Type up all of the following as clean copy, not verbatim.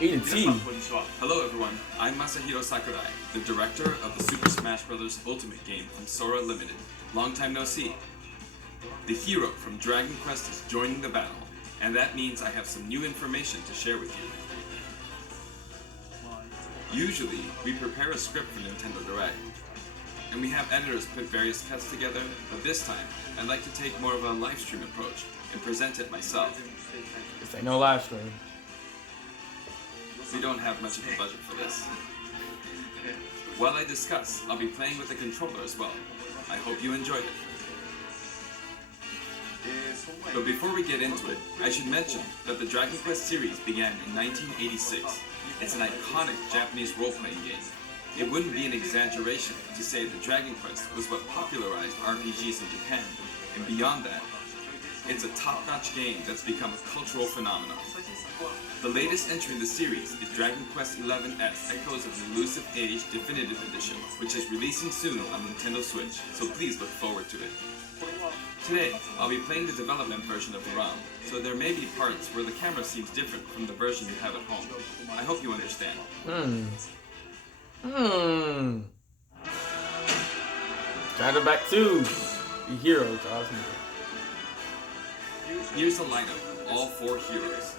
Eat a tea. Hello everyone, I'm Masahiro Sakurai, the director of the Super Smash Bros. Ultimate game from Sora Limited. Long time no see. The hero from Dragon Quest is joining the battle, and that means I have some new information to share with you. Usually, we prepare a script for Nintendo Direct, and we have editors put various cuts together, but this time, I'd like to take more of a live stream approach and present it myself. This ain't no live stream. We don't have much of a budget for this. While I discuss, I'll be playing with the controller as well. I hope you enjoyed it. But before we get into it, I should mention that the Dragon Quest series began in 1986. It's an iconic Japanese role-playing game. It wouldn't be an exaggeration to say that Dragon Quest was what popularized RPGs in Japan, and beyond that, it's a top-notch game that's become a cultural phenomenon. The latest entry in the series is Dragon Quest XI-S Echoes of the Elusive Age Definitive Edition, which is releasing soon on Nintendo Switch, so please look forward to it. Today, I'll be playing the development version of the ROM, so there may be parts where the camera seems different from the version you have at home. I hope you understand. Dragon back to the heroes. Awesome. Here's the lineup of all 4 heroes.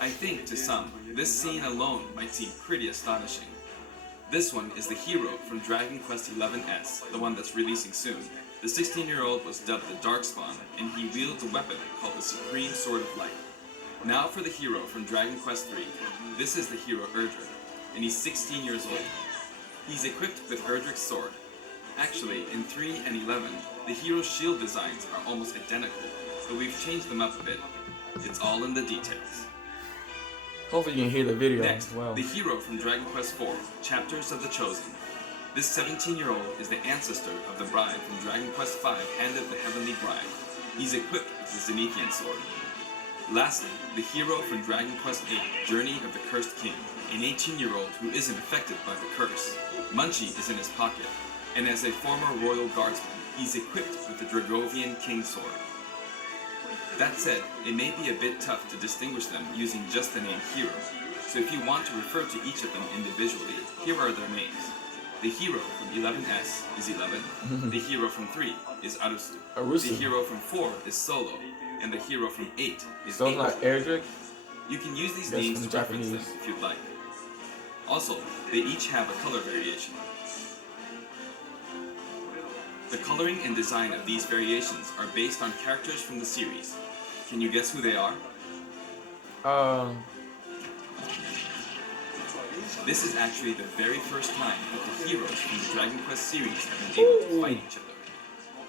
I think, to some, this scene alone might seem pretty astonishing. This one is the hero from Dragon Quest XI-S, the one that's releasing soon. The 16-year-old was dubbed the Darkspawn, and he wields a weapon called the Supreme Sword of Light. Now for the hero from Dragon Quest III. This is the hero Erdrick, and he's 16 years old. He's equipped with Erdrick's sword. Actually, in 3 and 11, the hero's shield designs are almost identical, but we've changed them up a bit. It's all in the details. Hopefully you can hear the video Next, as well. the hero from Dragon Quest IV, Chapters of the Chosen. This 17-year-old is the ancestor of the bride from Dragon Quest V, Hand of the Heavenly Bride. He's equipped with the Zenithian sword. Lastly, the hero from Dragon Quest VIII, Journey of the Cursed King, an 18-year-old who isn't affected by the curse. Munchie is in his pocket, and as a former royal guardsman, he's equipped with the Dragovian King sword. That said, it may be a bit tough to distinguish them using just the name hero, so if you want to refer to each of them individually, here are their names. The hero from XI-S is 11, the hero from 3 is Arusu, the hero from 4 is Solo, and the hero from 8 is So it's Eiko. not Erdrick? You can use these Yes, names from to reference them Japanese. if you'd like. Also, they each have a color variation. The coloring and design of these variations are based on characters from the series. Can you guess who they are? This is actually the very first time that the heroes from the Dragon Quest series have been able to fight each other.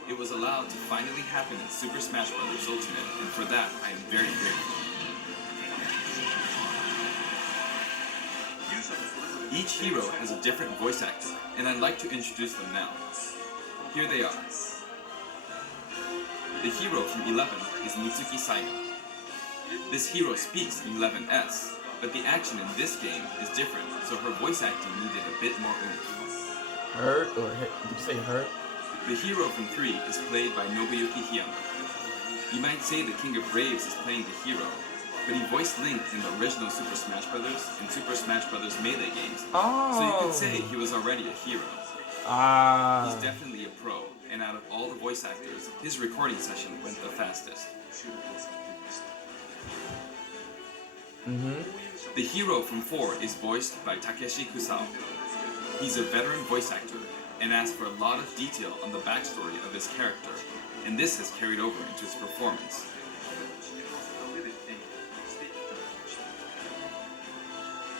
It was allowed to finally happen in Super Smash Bros. Ultimate, and for that, I am very grateful. Each hero has a different voice actor, and I'd like to introduce them now. Here they are. The hero from 11 is Mitsuki Saiga. This hero speaks in 11S, but the action in this game is different, so her voice acting needed a bit more oomph. Her or did you say her? The hero from 3 is played by Nobuyuki Hiyama. You might say the King of Braves is playing the hero, but he voiced Link in the original Super Smash Bros. And Super Smash Bros. Melee games, so you could say he was already a hero. He's definitely a pro, and out of all the voice actors, his recording session went the fastest. The hero from 4 is voiced by Takeshi Kusao. He's a veteran voice actor, and asks for a lot of detail on the backstory of his character, and this has carried over into his performance.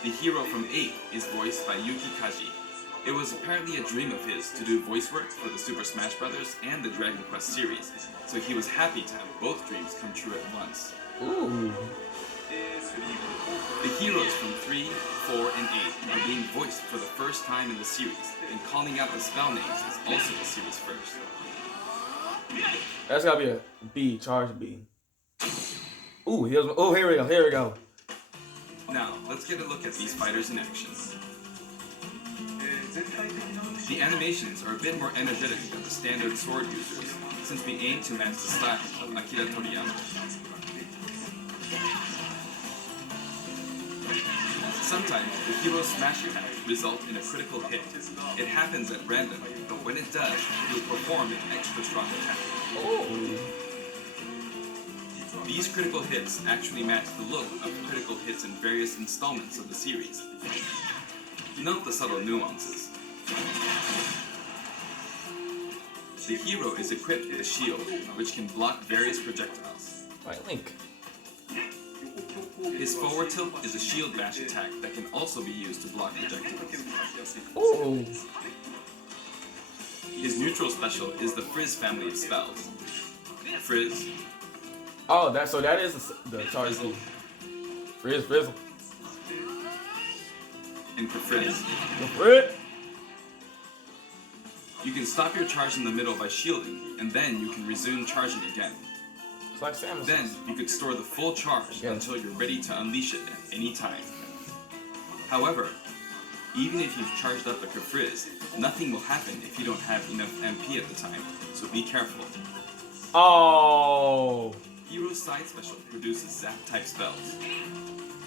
The hero from 8 is voiced by Yuki Kaji. It was apparently a dream of his to do voice work for the Super Smash Bros. And the Dragon Quest series, so he was happy to have both dreams come true at once. Ooh. The heroes from 3, 4, and 8 are being voiced for the first time in the series, and calling out the spell names is also the series first. That's gotta be a B, charge B. Ooh, here we go. Now, let's get a look at these fighters in action. The animations are a bit more energetic than the standard sword users, since we aim to match the style of Akira Toriyama. Sometimes the hero's smash attack results in a critical hit. It happens at random, but when it does, he'll perform an extra strong attack. Oh. These critical hits actually match the look of critical hits in various installments of the series. Note the subtle nuances. The hero is equipped with a shield, which can block various projectiles. Like Link. His forward tilt is a shield bash attack that can also be used to block projectiles. Ooh. His neutral special is the Frizz family of spells. Frizz, Oh, that is the charge Frizzle, beam. Frizzle. and Frizz. Frizz. You can stop your charge in the middle by shielding, and then you can resume charging again. It's like Samus. Then you could store the full charge until you're ready to unleash it at any time. However, even if you've charged up a Frizz, nothing will happen if you don't have enough MP at the time, so be careful. Oh. Hero's side special produces zap-type spells.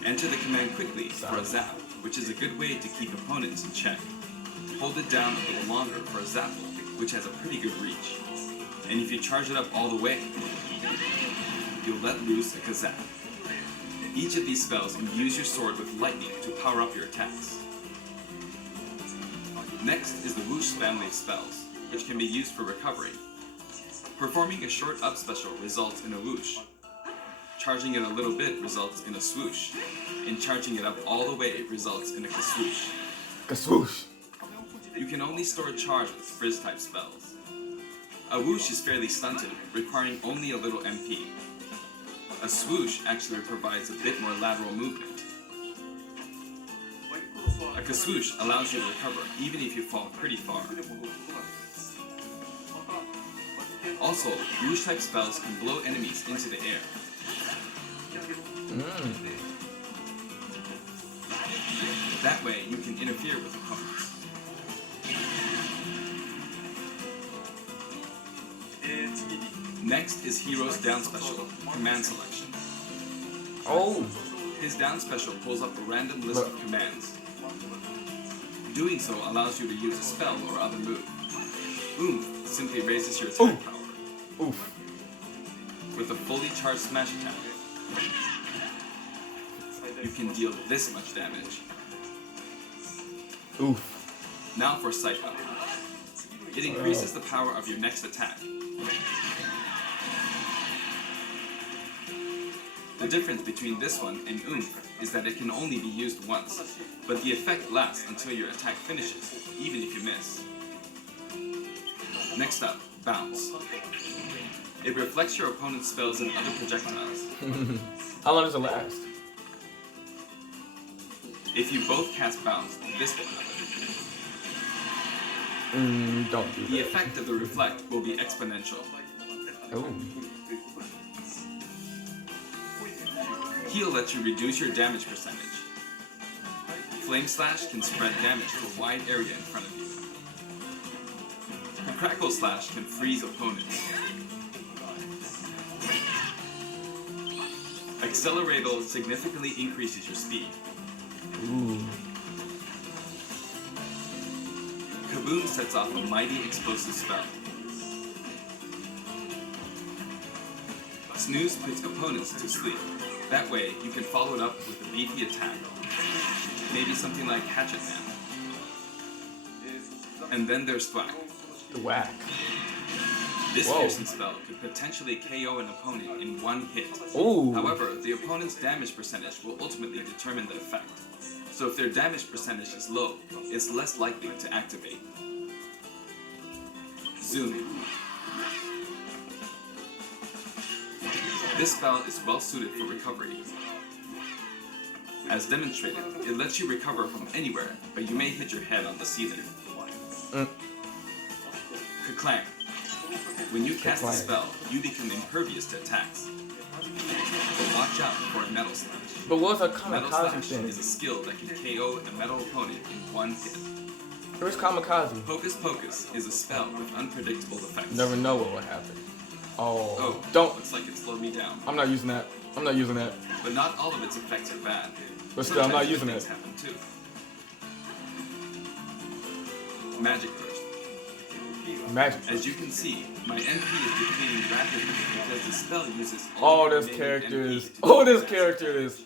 Enter the command quickly for a zap, which is a good way to keep opponents in check. Hold it down a little longer for a zapple, which has a pretty good reach. And if you charge it up all the way, you'll let loose a Kazap. Each of these spells imbue your sword with lightning to power up your attacks. Next is the Whoosh family of spells, which can be used for recovery. Performing a short up special results in a whoosh. Charging it a little bit results in a swoosh. And charging it up all the way results in a kaswoosh. Kaswoosh. You can only store charge with Frizz type spells. A whoosh is fairly stunted, requiring only a little MP. A swoosh actually provides a bit more lateral movement. A kaswoosh allows you to recover even if you fall pretty far. Also, whoosh type spells can blow enemies into the air. That way you can interfere with opponents. Next is Hero's down special, Command Selection. Oh. His down special pulls up a random list of commands. Doing so allows you to use a spell or other move. Oomph simply raises your attack power. Oof. With a fully charged smash attack, you can deal this much damage. Oof. Now for Psycho. It increases the power of your next attack. The difference between this one and Oomph is that it can only be used once, but the effect lasts until your attack finishes, even if you miss. Next up, Bounce. It reflects your opponent's spells and other projectiles. How long does it last? If you both cast Bounce, this will happen. Don't do The that. effect of the reflect will be exponential. Oh. Heal lets you reduce your damage percentage. Flame Slash can spread damage to a wide area in front of you. Crackle Slash can freeze opponents. Accelerator significantly increases your speed. Ooh. Kaboom sets off a mighty explosive spell. Snooze puts opponents to sleep. That way, you can follow it up with a beefy attack. Maybe something like Hatchet Man. And then there's Thwack. The whack. This Whoa. piercing spell could potentially KO an opponent in one hit. Ooh. However, the opponent's damage percentage will ultimately determine the effect. So if their damage percentage is low, it's less likely to activate. Zoom. This spell is well suited for recovery. As demonstrated, it lets you recover from anywhere, but you may hit your head on the ceiling. Kerclang. When you cast the spell, you become impervious to attacks. But watch out for a Metal Slash. But what's a Metal kamikaze Slash thing? is a skill that can KO a metal opponent in one hit. Where's kamikaze? Hocus Pocus is a spell with unpredictable effects. Never know what would happen. Oh. Oh, Don't. looks like it slowed me down. I'm not using that. I'm not using that. But not all of its effects are bad. But still, I'm not using things it. happen too. Magic first. Magic. As you can see, my MP is depleting rapidly because the spell uses All this remaining characters. MP to All do this its characters.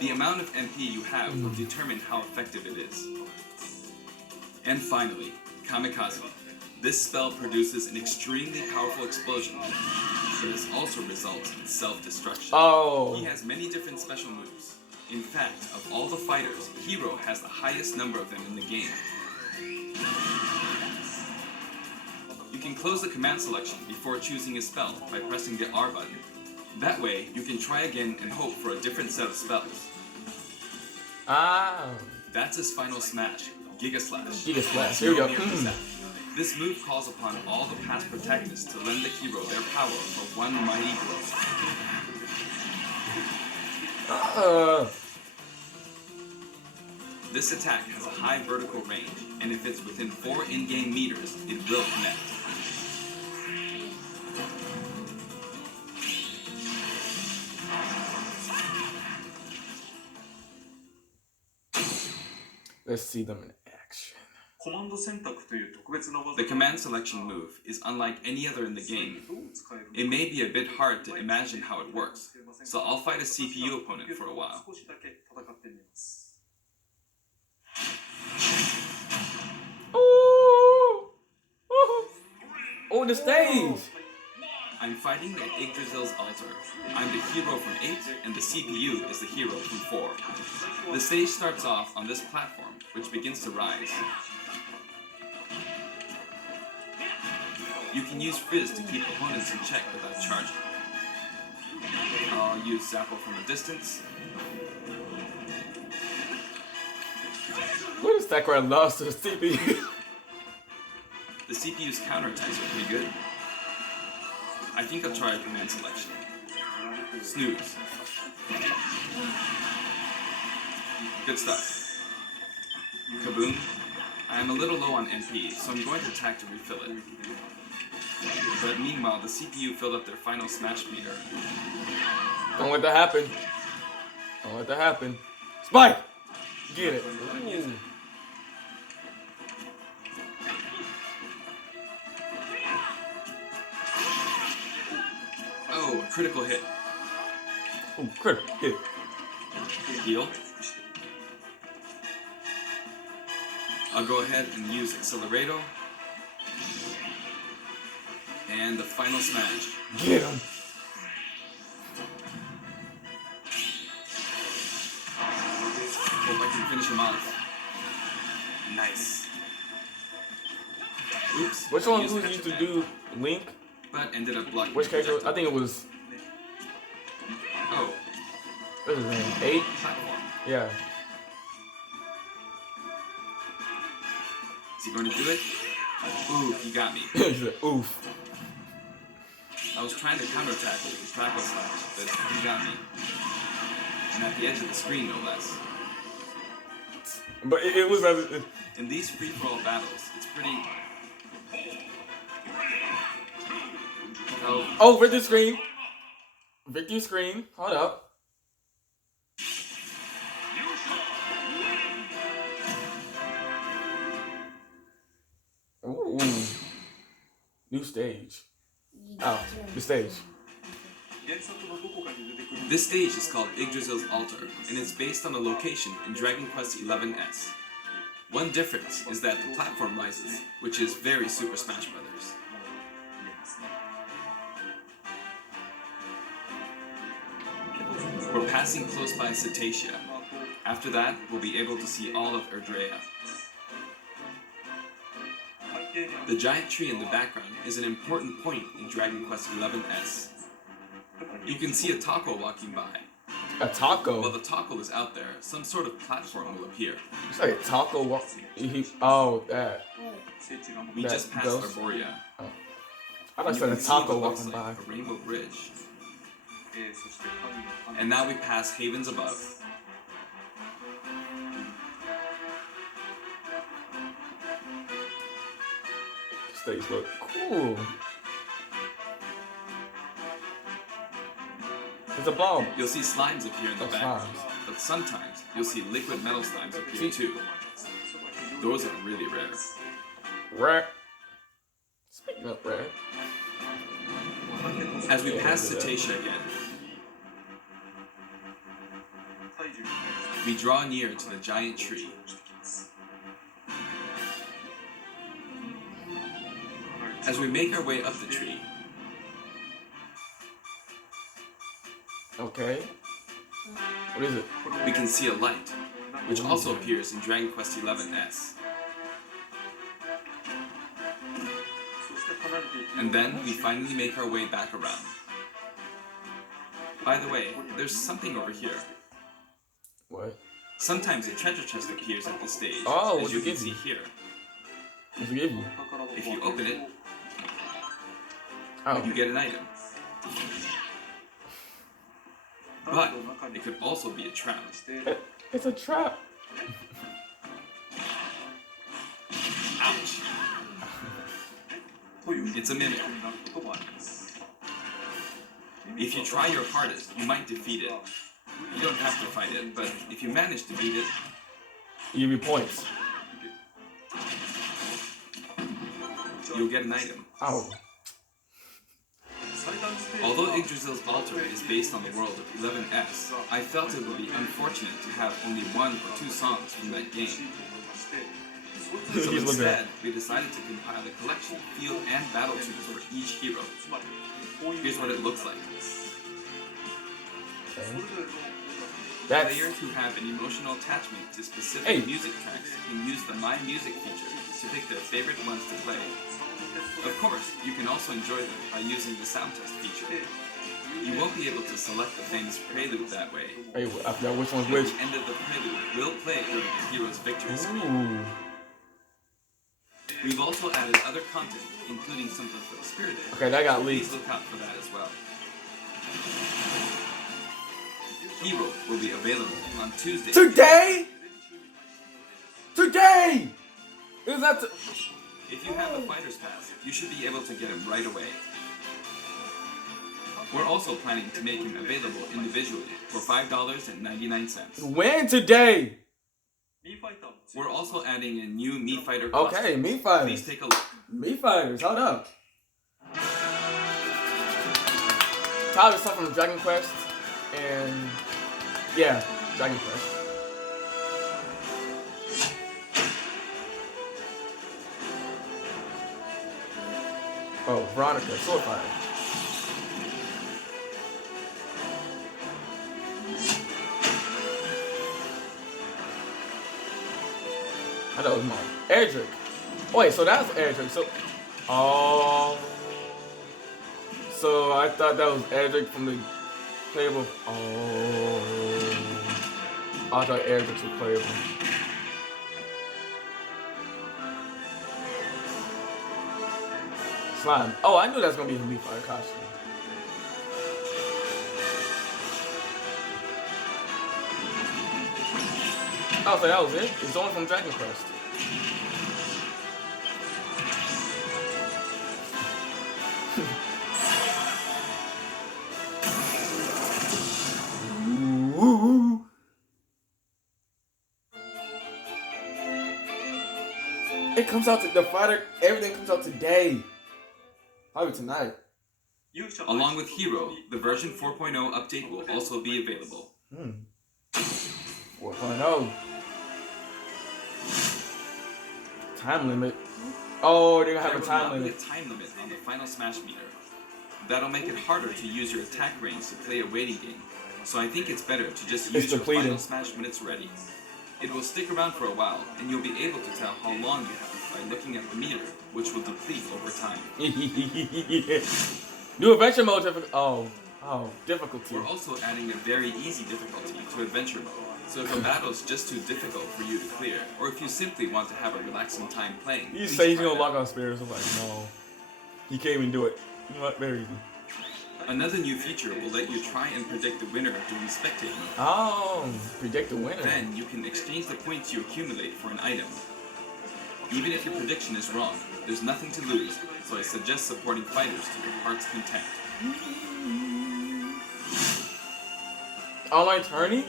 The amount of MP you have will determine how effective it is. And finally, Kamikaze. This spell produces an extremely powerful explosion, but this also results in self-destruction. Oh. He has many different special moves. In fact, of all the fighters, Hero has the highest number of them in the game. You can close the command selection before choosing a spell by pressing the R button. That way, you can try again and hope for a different set of spells. Ah. That's his final smash, Giga Slash. Giga Slash. Here we go. This move calls upon all the past protagonists to lend the hero their power for one mighty blow. This attack has a high vertical range, and if it's within 4 in-game meters, it will connect. Let's see them in action. The command selection move is unlike any other in the game. It may be a bit hard to imagine how it works, so I'll fight a CPU opponent for a while. Ooh. Ooh. Oh, the stage. I'm fighting at Yggdrasil's altar. I'm the hero from 8, and the CPU is the hero from 4. The stage starts off on this platform, which begins to rise. You can use Fizz to keep opponents in check without charging. I'll use Zapple from a distance. What is that guy lost to the CPU? The CPU's counterattacks are pretty good. I think I'll try a command selection. Snooze. Good stuff. Kaboom. I'm a little low on MP, so I'm going to attack to refill it. But meanwhile, the CPU filled up their final smash meter. Don't let that happen. Don't let that happen. Spike! Get it. Ooh. Oh, a critical hit. Ooh, critical hit. Heal. I'll go ahead and use Accelerator. And the final smash. Get him. Hope I can finish him off. Nice. Oops. Which one used who used to Petra do Link? But ended up blocking. Which character? projectile. I think it was. Oh, What was his name? 8? platform. Yeah. Is he going to do it? Ooh, he got me. He said, oof. I was trying to counterattack with the Trackle Slash, but he got me. And at the edge of the screen, no less. But it was. In these free-for-all battles, it's pretty... Oh, Oh, victory screen. Victory screen. Hold up. Ooh. New stage. Oh, the stage. this stage is called Yggdrasil's Altar, and it's based on a location in Dragon Quest XI's. One difference is that the platform rises, which is very Super Smash Brothers. We're passing close by Cetacea. After that, we'll be able to see all of Erdrea. The giant tree in the background is an important point in Dragon Quest XI's. You can see a taco walking by. A taco. While the taco is out there, some sort of platform will appear. It's like a taco walk. Oh, that. We That just passed ghost? Arborea. I thought You said can a see taco what looks walking by. like a rainbow bridge. And now we pass Havens Above. Stage look cool. It's a bomb. You'll see slimes appear in the Oh, background, slimes. but sometimes you'll see liquid metal slimes appear See- too. Those are really rare. Rare. Speaking of rare. As we Yeah, pass look at that. Cetacea again, we draw near to the giant tree. As we make our way up the tree, Okay. What is it? we can see a light, which also appears in Dragon Quest XI-S. And then we finally make our way back around. By the way, there's something over here. What? Sometimes a treasure chest appears at this stage, Oh, as what'd you it can give see you? here. What's it give you? If you open it, Oh. you get an item. But it could also be a trap. It's a trap. Ouch! It's a mimic. If you try your hardest, you might defeat it. You don't have to fight it, but if you manage to beat it, You give you points. you'll get an item. Oh. Although Yggdrasil's altar is based on the world of 11S, I felt it would be unfortunate to have only 1 or 2 songs from that game. So He's looking instead, we decided to compile a collection of field and battle tunes for each hero. Here's what it looks like. That's Players who have an emotional attachment to specific Hey. music tracks can use the My Music feature to pick their favorite ones to play. Of course, you can also enjoy them by using the sound test feature. You won't be able to select the famous prelude that way. hey, I forgot which one's But which. the end of the prelude will play during the hero's victory screen. Ooh. We've also added other content, including something for the Spirit Egg. Okay, that got Please leaked. look out for that as well. Hero will be available on Tuesday. Today? Today! Is that? If you have a Fighter's Pass, you should be able to get him right away. We're also planning to make him available individually for $5.99. When today? We're also adding a new Mii Fighter cluster. Okay, Mii Please Fighters. take a look. Mii Fighters, hold up. Probably stuff from Dragon Quest and yeah, Dragon Quest. Oh, Veronica, Sword Fighter. I thought it was mine. Erdrick. Oh, wait, so that's Erdrick. So, so I thought that was Erdrick from the playable. Oh, I thought Erdrick was playable. Slime. Oh, I knew that was gonna be a Mii Fighter costume. Oh, so that was it? It's only from Dragon Quest. Ooh. It comes out to the fighter. Everything comes out today. Probably tonight. Along with Hero, the version 4.0 update will also be available. 4.0. Time limit. Oh, they're gonna have There a will time not be a limit. time limit on the final Smash meter. That'll make it harder to use your attack range to play a waiting game, so I think it's better to just use your depleted. final Smash when it's ready. It will stick around for a while, and you'll be able to tell how long you have by looking at the meter, which will deplete over time. New adventure mode difficulty. We're also adding a very easy difficulty to adventure mode, so if a battle's just too difficult for you to clear, or if you simply want to have a relaxing time playing, You please say he's try gonna that. lock on spirits. I'm like, no. He can't even do it. You know what? Very easy. Another new feature will let you try and predict the winner during spectating. Oh, predict the winner. Then you can exchange the points you accumulate for an item. Even if your prediction is wrong, there's nothing to lose, so I suggest supporting fighters to your heart's content. Online tourney?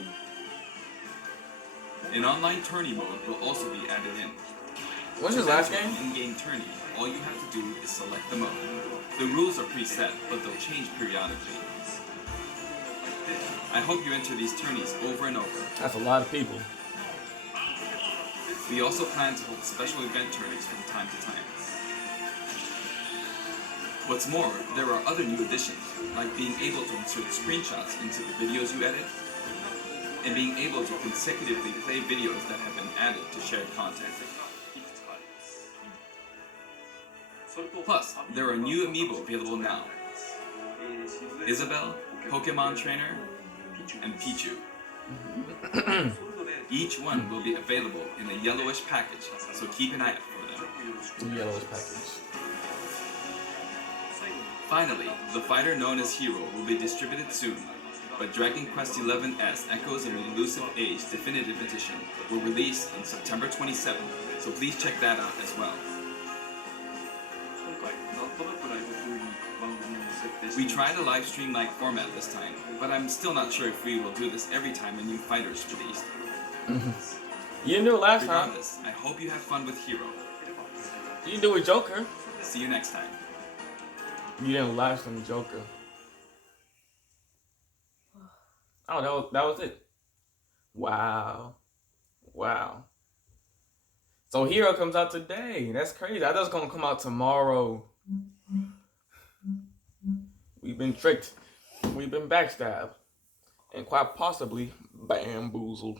An online tourney mode will also be added in. When's his last game? In-game tourney, all you have to do is select the mode. The rules are preset, but they'll change periodically. I hope you enter these tourneys over and over. That's a lot of people. We also plan to hold special event tourneys from time to time. What's more, there are other new additions, like being able to insert screenshots into the videos you edit, and being able to consecutively play videos that have been added to shared content. Plus, there are new amiibo available now. Isabelle, Pokemon Trainer, and Pichu. Each one will be available in a yellowish package, so keep an eye out for them. The yellowish package. Finally, the fighter known as Hero will be distributed soon, but Dragon Quest XI's Echoes of an Elusive Age Definitive Edition will release on September 27th, so please check that out as well. We tried a live stream-like format this time, but I'm still not sure if we will do this every time a new fighter is released. You didn't do it last time. Regardless, I hope you have fun with Hero. You didn't do it with Joker. See you next time. You didn't live stream Joker. Oh, that was it. Wow. Wow. So Hero comes out today. That's crazy. I thought it was gonna come out tomorrow. We've been tricked. We've been backstabbed. And quite possibly bamboozled.